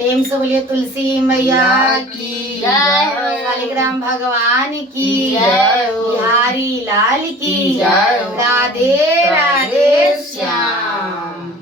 प्रेम से बोलिए तुलसी मैया की जय हो। शालिग्राम भगवान की जय हो। बिहारी लाल की जय हो। राधे राधे श्याम।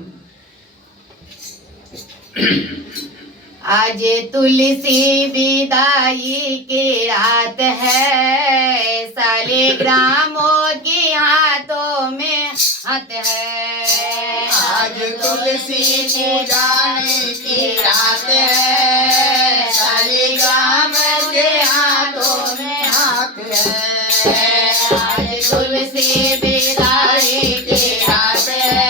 आज तुलसी विदाई की रात है, शालिग्रामों के हाथों में हाथ है। आज तुलसी पूजाने की रात है, शालिग्राम के हाथों में हाथ है। आज तुलसी विदाई की रात है,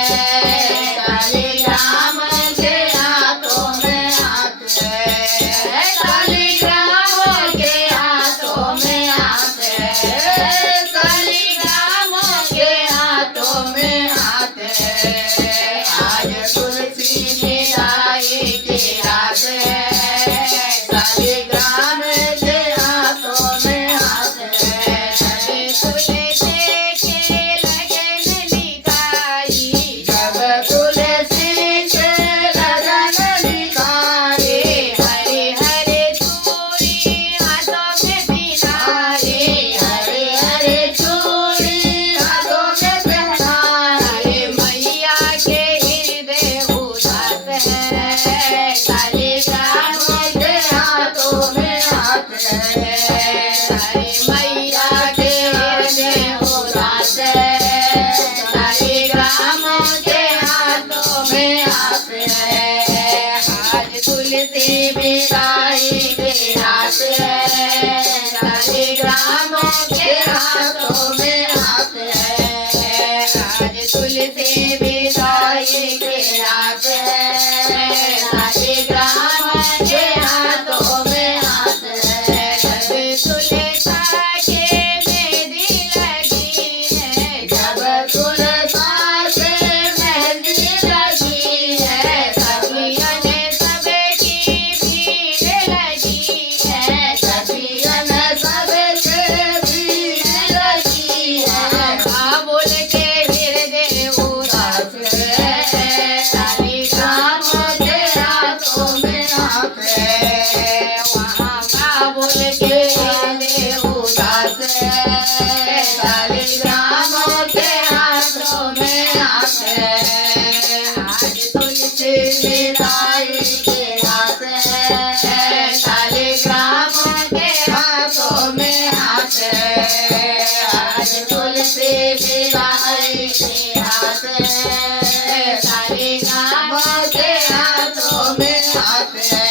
शालिग्राम के हाथों में हाथ है। शालिग्रामों के हाथों में हाथ है। शालिग्रामों के हाथों में हाथ है। आज तुलसी विदाई की रात है, शालिग्राम के हाथों में हाथ है। तुलसी के लगन लिखाई, जब तुलसी के लगन लिखाए, हरे हरे चूड़ी हाथों में पिनाई, हरे हरे चूड़ी हाथों में पहनाए। मैया के हृदय उदास है, शालिग्राम के हाथों में हाथ है। मैया के हृदय उदास है, शालिग्राम के हाथों में हाथ है। आज तुलसी विदाई की रात है, शालिग्राम के हाथों में हाथ है। आज तुलसी विदाई की रात है, शालिग्राम के हाथों में हाथ है। तुलसा के मेहंदी लगी है, जब तुलसा के मेहंदी लगी है, सखियन सबकी भीड़ लगी है, सखियन सबके भीड़ लगी है। बाबुल के हृदय उदास है, शालिग्राम के हाथों में हाथ है। वहाँ बाबुल के हृदय उदास है, शालिग्राम के हाथों में हाथ है। आज तुलसी विदाई की रात है, शालिग्राम के हाथों में हाथ है। आज तुलसी विदाई की रात है, शालिग्राम के हाथों में हाथ है।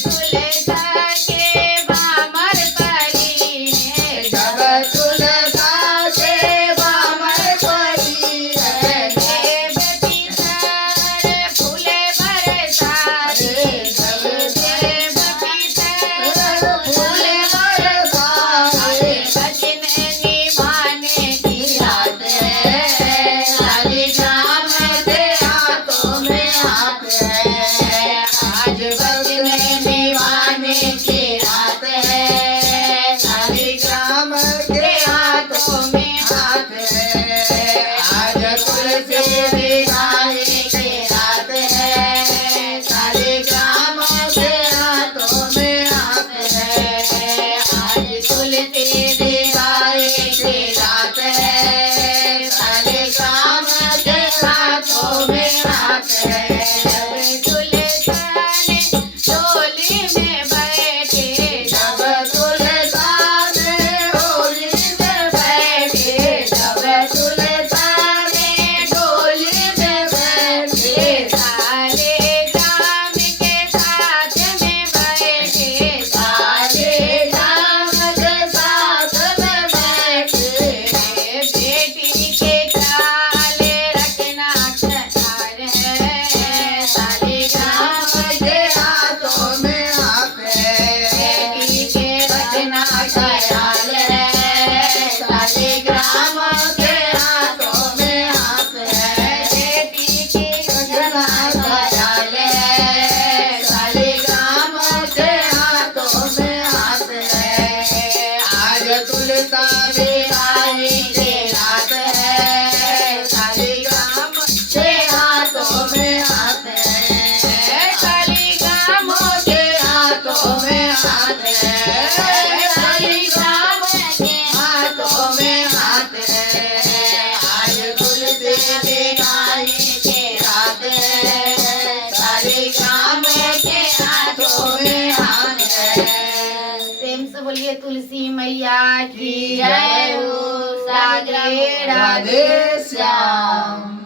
तुलसा के बामर परी है, जब तुलसा के बामर परी है, देव पितर फूले बरसाए, से बोलिए तुलसी मैया की जय हो। राधे राधे श्याम।